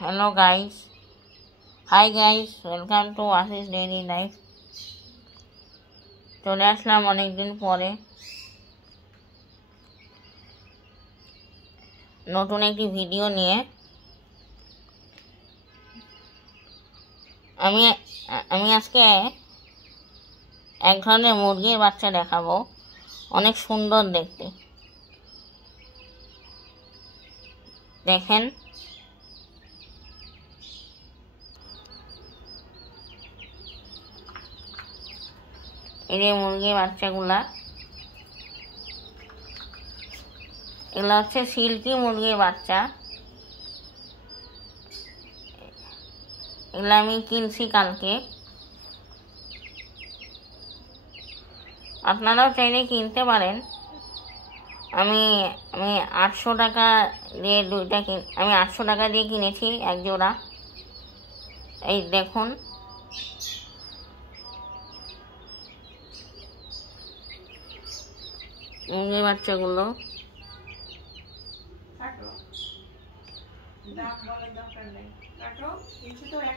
Hello guys, hi guys, welcome to Ashish daily life. চলে আসলাম অনেকদিন পরে নতুন একটি ভিডিও নিয়ে। আমি আজকে এক ধরনের মুরগির বাচ্চা দেখাবো, অনেক সুন্দর দেখতে। দেখেন, এই যে মুরগির বাচ্চাগুলা, এগুলো হচ্ছে সিল্কি মুরগির বাচ্চা। এগুলো আমি কিনছি কালকে। আপনারাও চাইলে কিনতে পারেন। আমি 800 টাকা দিয়ে আমি 800 টাকা দিয়ে কিনেছি এক জোড়া। এই দেখুন, মুরগির বাচ্চাগুলো।